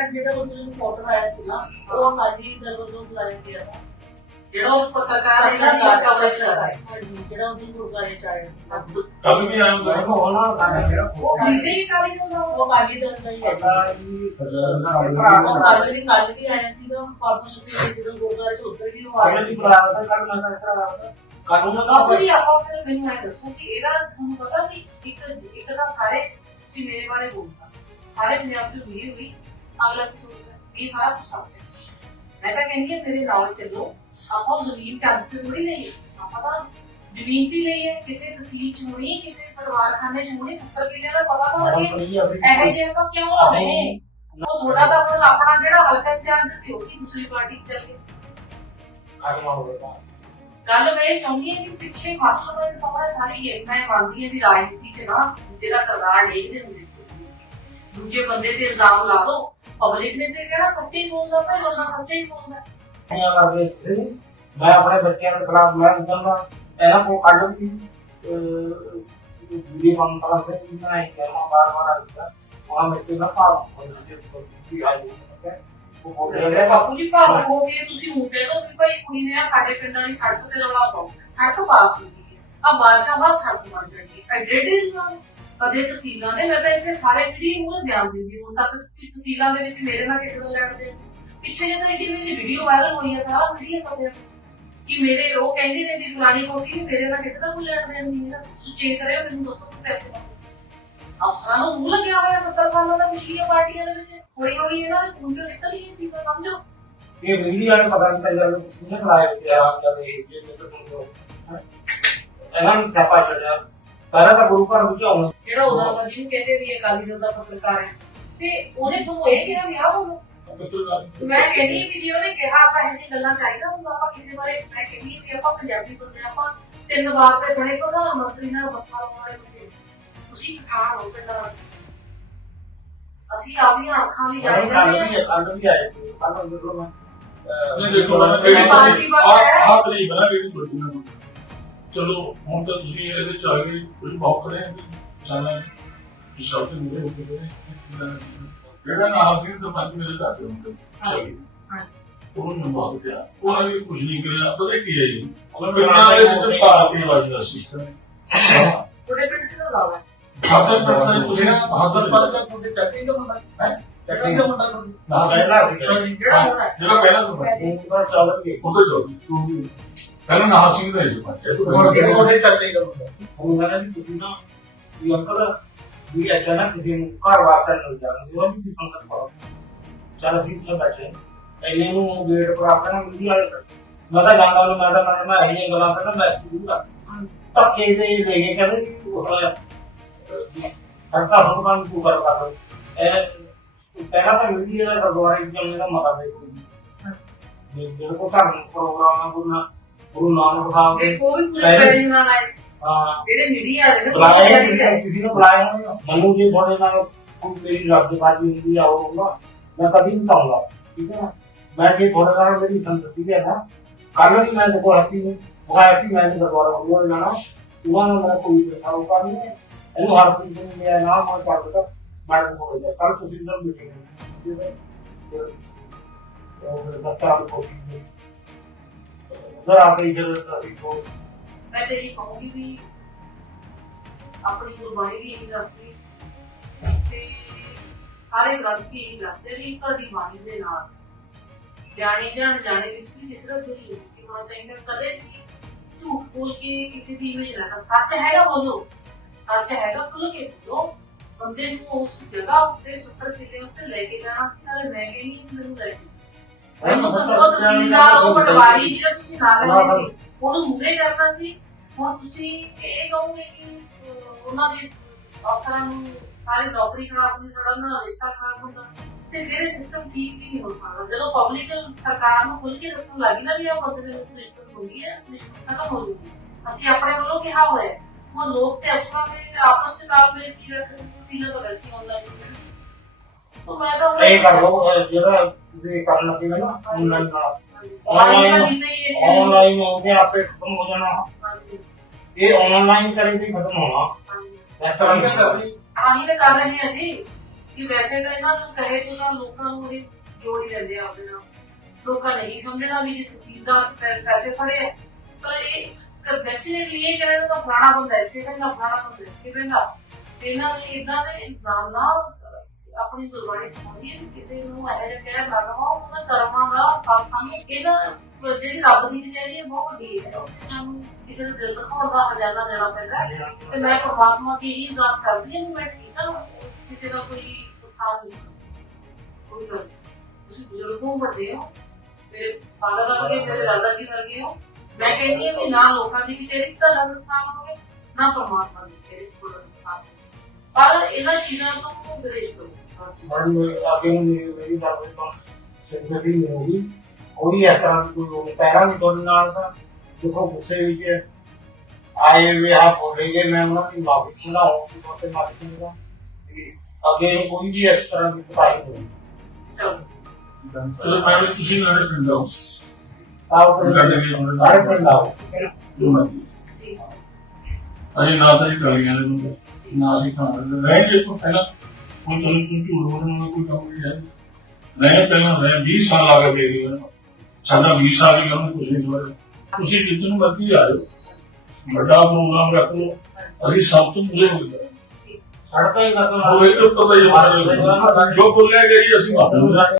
ਜਿਹੜਾ ਉਸ ਨੂੰ ਫੋਟੋ ਆਇਆ ਸੀਗਾ ਉਹ ਸਾਡੀ ਜ਼ਬਰਦਸਤ ਲਾਇਆ ਗਿਆ था ਜਿਹੜਾ ਉਹ ਪੱਤਰਕਾਰ ਇਹਨਾਂ ਦੀ ਕਵਰੇਜ ਕਰਾਇਆ ਜਿਹੜਾ ਉਹਦੀ ਗੁਰਦੁਆਰੇ ਚ ਆਇਆ ਸੀ कल भी आया हूँ ਉਹ ਨਾ ਸਾਡਾ ਉਹ ਕਿਸੇ ਹੀ ਕਾਲੀ ਦਾ ਉਹ ਕਾਲੀ ਦਾ ਹੀ ਹੈ ਕੱਲ ਵੀ ਆਇਆ ਸੀਗਾ ਪਰਸੋਂ ਨੂੰ ਜਦੋਂ ਗੁਰਦੁਆਰੇ ਚ ਉੱਤਰ ਵੀ ਉਹ ਆਇਆ ਸੀ ਕਾਨੂੰਨ ਬਾਬੂ ਜੀ ਆਪਾਂ ਫਿਰ ਮੈਨੂੰ ਇਹ ਦੱਸੋ ਕਿ ਇਹਦਾ ਤੁਹਾਨੂੰ ਪਤਾ ਵੀ ਇੱਕ ਦਾ ਸਾਰੇ ਤੁਸੀਂ ਮੇਰੇ ਬਾਰੇ ਬੋਲਦਾ ਸਾਰੇ ਪੰਜਾਬ ਦੀ ਵੀਡੀਓ ਵੀ ਅਗਲਾ ਕੀ ਸੋਚਦਾ ਇਹ ਸਾਰਾ ਕੁਝ ਸਮਝੇ ਮੈਂ ਤਾਂ ਕਹਿੰਦੀ ਹਾਂ ਮੇਰੇ ਨਾਲ ਚੱਲੋ ਆਪਾਂ ਜ਼ਮੀਨ ਚੱਲ ਤੇ ਥੋੜੀ ਲਈ ਆਪਾਂ ਤਾਂ ਜ਼ਮੀਨ ਦੀ ਲਈ ਹੈ ਕਿਸੇ ਤਹਿਸੀਲ ਚ ਹੋਣੀ ਕਿਸੇ ਪਰਿਵਾਰਖਾਨੇ ਚ ਹੋਣੀ 70 ਕਿੱਲੇ ਦਾ ਪਤਾ ਤਾਂ ਲੱਗੇ ਇਹੋ ਜਿਹੇ ਆਪਾਂ ਕਿਉਂ ਹੋਣੇ ਉਹ ਥੋੜਾ ਤਾਂ ਹੁਣ ਆਪਣਾ ਜਿਹੜਾ ਹਲਕਾ ਇੰਚਾਰਜ ਸੀ ਉਹ ਵੀ ਦੂਸਰੀ ਪਾਰਟੀ ਚ ਚੱਲ ਗਿਆ ਗੱਲ ਮੈਂ ਇਹ ਚਾਹੁੰਦੀ ਹਾਂ ਕਿ ਪਿੱਛੇ ਮਾਸਟਰਮਾਈਂਡ ਪਾਵਰ ਸਾਰੀ ਹੈ ਮੈਂ ਮੰਨਦੀ ਹਾਂ ਵੀ ਰਾਜਨੀਤੀ ਚ ਨਾ ਜਿਹੜਾ ਕਰਦਾਰ ਦੇਖਦੇ ਹੁੰਦੇ ਦੂਜੇ ਬੰਦੇ ਤੇ ਇਲਜ਼ਾਮ ਲਾ ਦੋ ਪਬਲਿਕ ਨੇ ਤੇ ਕਹਿਣਾ ਸੱਚੇ ਹੀ ਬੋਲਦਾ ਭਾਈ ਬੰਦਾ ਸੱਚੇ ਹੀ ਬੋਲਦਾ मैं अपने बच्चे के खिलाफ मैं कहूँगा पहला को काटो की वीडियो कॉन्फ्रेंस से मैं कहना बार-बार वहाँ बच्चे ना पाओ की आई है वो बोल रहे हैं ਬਾਪੂ ਜੀ ਭਾਵ ਹੋ ਕੇ ਤੁਸੀਂ ਹੁਣ ਕਹਿ ਦੋ ਵੀ ਭਾਈ ਕੁੜੀ ਨੇ ਸਾਡੇ ਪਿੰਡ ਵਾਲੀ ਸੜਕ ਤੇ ਰੌਲਾ ਪਾਓ ਸੜਕ ਪਾਸ ਹੁੰਦੀ ਹੈ ਆ ਬਾਰਿਸ਼ਾਂ ਬਾਅਦ ਸੜਕ ਬਣ ਜਾਂਦੀ ਹੈ ਐਡਰੇਡੀ ਕਦੇ ਤਹਿਸੀਲਾਂ ਦੇ ਮੈਂ ਤਾਂ ਇੱਥੇ ਸਾਰੇ ਵੀਡੀਓ ਨੂੰ ਬਿਆਨ ਦਿੰਦੀ ਹੁਣ ਤੱਕ ਤਹਿਸੀਲਾਂ ਦੇ ਵਿੱਚ ਮੇਰੇ ਨਾਲ ਕਿਸੇ ਦਾ ਲੈਣ ਦੇ ਪਿੱਛੇ ਜੇ ਤਾਂ ਇੰਡੀ ਮੇਰੀ ਵੀਡੀਓ ਵਾਇਰਲ ਹੋਈ ਹੈ ਸਾਰਾ ਵੀਡੀਓ ਸਭ ਕਿ ਮੇਰੇ ਉਹ ਕਹਿੰਦੇ ਨੇ ਵੀ ਫਲਾਣੀ ਕੋਠੀ ਮੇਰੇ ਨਾਲ ਕਿਸੇ ਦਾ ਕੋਈ ਲੈਣ ਦੇਣ ਨਹੀਂ ਹੈ ਸੁਚੇਤ ਕਰਿਓ ਮੈਨੂੰ ਦੱਸੋ ਕਿ ਪੈਸੇ ਦਾ ਅਫਸਰਾਂ ਨੂੰ ਮੂੰਹ ਲੱਗਿਆ ਹੋਇਆ 70 ਸਾਲਾਂ ਦਾ ਪਿਛਲੀਆਂ ਪਾਰਟੀਆਂ ਦੇ ਵਿੱਚ ਹੌਲੀ ਹੌਲੀ ਇਹਨਾਂ ਦੇ ਖੂਨ ਚੋਂ ਨਿਕਲ ਹੀ ਚੀਜ਼ ਸਮਝੋ ये वीडियो वाले पता नहीं चल रहा किसने लाइव किया जब ये तो ਇਹਨਾਂ ਨੂੰ ਛਾਪਾ ਚੜਿਆ ਪਹਿਲਾਂ ਤਾਂ ਗੁਰੂ ਘਰ ਵਿੱਚ ਆਉਣਾ ਜਿਹੜਾ ਉਹਨਾਂ ਦਾ ਜਿਹਨੂੰ ਕਹਿੰਦੇ ਵੀ ਅਕਾਲੀ ਦਲ ਦਾ ਪੱਤਰਕਾਰ ਹੈ ਤੇ ਉਹਨੇ ਤੁਹਾਨੂੰ ਇਹ ਕਿਹਾ ਵੀ ਆਹ ਬੋਲੋ ਮੈਂ ਕਹਿੰਦੀ ਵੀ ਜੀ ਉਹਨੇ ਕਿਹਾ ਆਪਾਂ ਇਹ ਜਿਹੀ ਗੱਲਾਂ ਚਾਹੀਦਾ ਹੁੰਦਾ ਆਪਾਂ ਕਿਸੇ ਬਾਰੇ ਮੈਂ ਕਹਿੰਦੀ ਵੀ ਆਪਾਂ ਪੰਜਾਬੀ ਬੰਦੇ ਆਪਾਂ 3 ਵਾਰ ਤੇ ਬੜੇ ਪ੍ਰਧਾਨ ਮੰਤਰੀ ਨਾਲ ਮੱਥਾ ਲਾਉਣ ਵਾਲੇ ਬੰਦੇ ਤੁਸੀਂ ਕਿਸਾਨ ਹੋ ਪਿੰਡਾਂ ਅਸੀਂ ਆਪਣੀਆਂ ਅੱਖਾਂ ਲਈ ਜਾਣਦੇ ਹਾਂ ਕੱਲ ਵੀ ਆਏ ਕੱਲ ਜਦੋਂ ਮੈਂ नहीं देखो ना आप नहीं बना कि बड़ी ना चलो हम तो दूसरी ऐसे चाहिए कुछ भाव करें जाना है शब्द मेरे होते हैं बेटा ना आप भी तो बात मेरे जाते होंगे चाहिए उन्होंने बात किया उन्होंने कुछ नहीं किया पता क्या है ये बिना तो पार्टी वाली का सिस्टम है थोड़े पिंड से लावा खाते पड़ता है तुझे हासिल पर का तुझे चटनी का बंदा है चटनी का बंदा ना पहला जरा पहला तो ऊपर चल के उधर जाओ पहले नाहर सिंह का ऐसे बात है तो वो नहीं चटनी का बंदा ਉਹਨਾਂ ਨੇ ਤੁਸੀਂ ਨਾ ਵੀ ਅੰਕਲ ਵੀ ਅਚਾਨਕ ਕਿਸੇ ਨੂੰ ਘਰ ਵਾਸਤੇ ਮਿਲ ਜਾਣਾ ਉਹ ਵੀ ਕਿਸਮ ਦਾ ਪਾਓ ਚਲ ਅਸੀਂ ਤਾਂ ਬੈਠੇ ਐਨੇ ਨੂੰ ਗੇਟ ਪਰ ਆਪਣਾ ਵੀਡੀਓ ਵਾਲੇ ਮੈਂ ਤਾਂ ਜਾਂਦਾ ਨੂੰ ਮੈਂ ਤਾਂ ਮੈਂ ਇਹ ਗੱਲਾਂ ਕਰਦਾ ਮੈਂ ਪੂਰਾ ਧੱਕੇ ਦੇ ਗਏ ਕਹਿੰਦੇ ਉਹ ਸਰਕਾਰ ਨੂੰ ਕੰਮ ਪੂਰਾ ਕਰ ਦੋ ਇਹ ਪਹਿਲਾਂ ਤਾਂ ਵੀਡੀਓ ਦਾ ਗੁਰਦੁਆਰੇ ਵਿੱਚ ਚੱਲਣ ਦਾ ਮਤਾ ਦੇ ਕੋਈ ਜਿਹੜਾ ਕੋ ਧਰਮ ਪ੍ਰੋਗਰਾਮ ਗੁਰੂ ਨਾਨਕ ਸਾਹਿਬ ਦੇ ਕੋਈ ਪੂਰੇ ਨਾਲ ਆਏ ਹਾਂ ਜਿਹੜੇ ਮੀਡੀਆ ਵਾਲੇ ਨੇ ਬੁਲਾਇਆ ਕਿਸੇ ਨੂੰ ਬੁਲਾਇਆ ਮੈਨੂੰ ਜੇ ਤੁਹਾਡੇ ਨਾਲ ਕੋਈ ਮੇਰੀ ਰੱਬਦਾਰੀ ਹੁੰਦੀ ਆ ਹੋਊਗਾ ਮੈਂ ਕਦੀ ਨਹੀਂ ਚਾਹੂੰਗਾ ਠੀਕ ਹੈ ਨਾ ਮੈਂ ਜੇ ਤੁਹਾਡੇ ਨਾਲ ਮੇਰੀ ਸੰਤੁਸ਼ਟੀ ਹੈ ਨਾ ਕੱਲ ਵੀ ਮੈਂ ਦੇਖੋ ਹੈਪੀ ਨੂੰ ਬੁਖਾਇਆ ਕਿ ਮੈਂ ਗੁਰਦੁਆਰਾ ਹੋ ਜਾਣਾ ਉਹਨਾਂ ਨੂੰ ਮੇਰਾ ਕੋਈ ਸਰੋਕਾਰ ਨਹੀਂ ਹੈ ਇਹਨੂੰ ਹਰ ਕੋਈ ਨੂੰ ਮੇਰਾ ਨਾਮ ਮੋੜ ਕਰ ਦਿੱਤਾ ਮੈਂ ਹੋ ਗਿਆ ਕੱਲ ਤੁਸੀਂ ਨਾਲ ਮੀਟਿੰਗ ਉਹ ਬੱਚਾ ਨੂੰ ਕੋਈ ਉਧਰ ਆ ਕੇ ਜਦ ਅਸੀਂ ਕੋ मैं तो यही कहूँगी भी अपनी गुरबाणी भी यही रखते सारे ग्रंथ भी यही रखते भी घड़ी बाणी के नाल जाने जाने भी किसी का दिल नहीं होना चाहिए कदे भी झूठ बोल के किसी की इमेज रखना सच हैगा बोलो सच हैगा खुल के बोलो बंदे को उस जगह उत्ते 70 किले उत्ते लेके जाना सी नाले मैं कहनी मैनू लेके वो तहसीलदार वो पटवारी जिहड़ा तुसीं नाल लगे सी ਉਹਨੂੰ ਮੂਰੇ ਕਰਨਾ ਸੀ ਹੁਣ ਤੁਸੀਂ ਇਹ ਕਹੋਗੇ ਕਿ ਉਹਨਾਂ ਦੇ ਅਫਸਰਾਂ ਨੂੰ ਸਾਰੀ ਨੌਕਰੀ ਖਰਾਬ ਹੁੰਦੀ ਸਾਡਾ ਉਹਨਾਂ ਦਾ ਰਿਸ਼ਤਾ ਖਰਾਬ ਹੁੰਦਾ ਤੇ ਫਿਰ ਸਿਸਟਮ ਠੀਕ ਵੀ ਨਹੀਂ ਹੋ ਸਕਦਾ ਜਦੋਂ ਪਬਲਿਕ ਸਰਕਾਰ ਨੂੰ ਖੁੱਲ ਕੇ ਦੱਸਣ ਲੱਗੀ ਨਾ ਵੀ ਆਹ ਬੰਦੇ ਦੇ ਵਿੱਚ ਰਿਸ਼ਵਤ ਹੁੰਦੀ ਹੈ ਖਤਮ ਹੋ ਜੂਗੀ ਅਸੀਂ ਆਪਣੇ ਵੱਲੋਂ ਕਿਹਾ ਹੋਇਆ ਹੁਣ ਲੋਕ ਤੇ ਅਫਸਰਾਂ ਦੇ ਆਪਸ ਚ ਤਾਲਮੇਲ ਕੀ ਰੱਖਦੇ ਤੁਸੀਂ ਨਾ ਵੈਸੇ ਆਨਲਾਈਨ तो मैं तो ਇਹ ਕਰ ਲਓ ਜਿਹੜਾ ਤੁਸੀਂ ਕਰਨ ਲੱਗੇ ਨਾ ਆਨਲਾਈਨ ਨਾਲ ऑनलाइन हो गया आपे खत्म हो जाना ये ऑनलाइन करे भी खत्म होना इस तरह की करनी आही ने कर रहे हैं जी ਕਿ ਵੈਸੇ ਤਾਂ ਇਹਨਾਂ ਨੂੰ ਕਹੇ ਤੋਂ ਨਾ ਲੋਕਾਂ ਨੂੰ ਇਹ ਜੋੜ ਹੀ ਲੈਂਦੇ ਆ ਆਪਣੇ ਨਾਲ। ਲੋਕਾਂ ਨੇ ਨਹੀਂ ਸਮਝਣਾ ਵੀ ਜੇ ਤਹਿਸੀਲਦਾਰ ਪੈਸੇ ਫੜੇ ਆ, ਪਰ ਇਹ ਡੈਫੀਨੇਟਲੀ ਇਹ ਕਹਿੰਦਾ ਤਾਂ ਫਲਾਣਾ ਬੰਦਾ ਇੱਥੇ ਕਹਿੰਦਾ ਫਲਾਣਾ ਬੰਦਾ ਇੱਥੇ ਕਹਿੰਦਾ। ਇਹਨਾਂ ਨੇ ਇਦਾਂ ਦੇ ਇਲਜ਼ਾਮ ਨਾਲ ਆਪਣੀ ਗੁਰਬਾਣੀ ਸੁਣਾਉਂਦੀ ਹੈ। ਕਿਸੇ ਨੂੰ ਇਹੋ ਜਿਹਾ ਕਹਿ ਲੱਗਦਾ ਉਹਨਾਂ ਕਰਮਾਂ ਦਾ ਫਲ ਸਾਨੂੰ ਇਹਦਾ ਜਿਹੜੀ ਰੱਬ ਦੀ ਜਿਹੜੀ ਹੈ ਬਹੁਤ ਵੱਡੀ ਹੈ। ਸਾਨੂੰ ਕਿਸੇ ਦੇ ਦਿਲ ਦਿਖਾਉਣ ਦਾ ਹਜ਼ਾਨਾ ਦੇਣਾ ਪੈਂਦਾ ਤੇ ਮੈਂ ਪਰਮਾਤਮਾ ਦੀ ਇਹੀ ਅਰਦਾਸ ਕਰਦੀ ਹਾਂ ਕਿ ਮੈਂ ਠੀਕ ਹਾਂ, ਕਿਸੇ ਦਾ ਕੋਈ ਨੁਕਸਾਨ ਨਹੀਂ, ਕੋਈ ਗੱਲ ਨਹੀਂ। ਤੁਸੀਂ ਬਜ਼ੁਰਗੋਂ ਵੱਡੇ ਹੋ, ਮੇਰੇ ਫਾਦਰ ਵਰਗੇ, ਮੇਰੇ ਦਾਦਾ ਜੀ ਵਰਗੇ ਹੋ। ਮੈਂ ਕਹਿੰਦੀ ਹਾਂ ਵੀ ਨਾ ਲੋਕਾਂ ਦੀ ਵਿਚਾਰੀ ਤੁਹਾਡਾ ਨੁਕਸਾਨ ਹੋਵੇ, ਨਾ ਪਰਮਾਤਮਾ ਦੀ ਵਿਚਾਰੀ ਤੁਹਾਡਾ ਨੁਕਸਾਨ ਹੋਵੇ, ਪਰ ਇਹਨਾਂ ਚੀਜ਼ਾਂ ਤੋਂ ਗੁਰੇਜ਼ ਕਰੋ। आगे मेरी बात नहीं होगी और इस तरह की कोई पैरा भी थोड़े नाल था। देखो गुस्से आए हुए आप बोलेंगे, मैं उन्होंने माफी सुना माफी सुनूंगा, आगे कोई भी इस तरह की कुताही नहीं। चलो मैं भी किसी ने पिंड आओ सारे पिंड आओ अरे ना तो ही कर गया ना ही खाना रहेंगे तो पहला कोई तो झूठ बोलने कोई काम नहीं है। रहे पहला रहे 20 साल आगे दे गए साढ़ा 20 साल ही हमने कुछ नहीं जोड़ा। तुसी जितने मर्जी आ जाओ, बड़ा प्रोग्राम रख लो, अभी सब तो पूरे हो गए सड़क ही जो बोलिया गई असं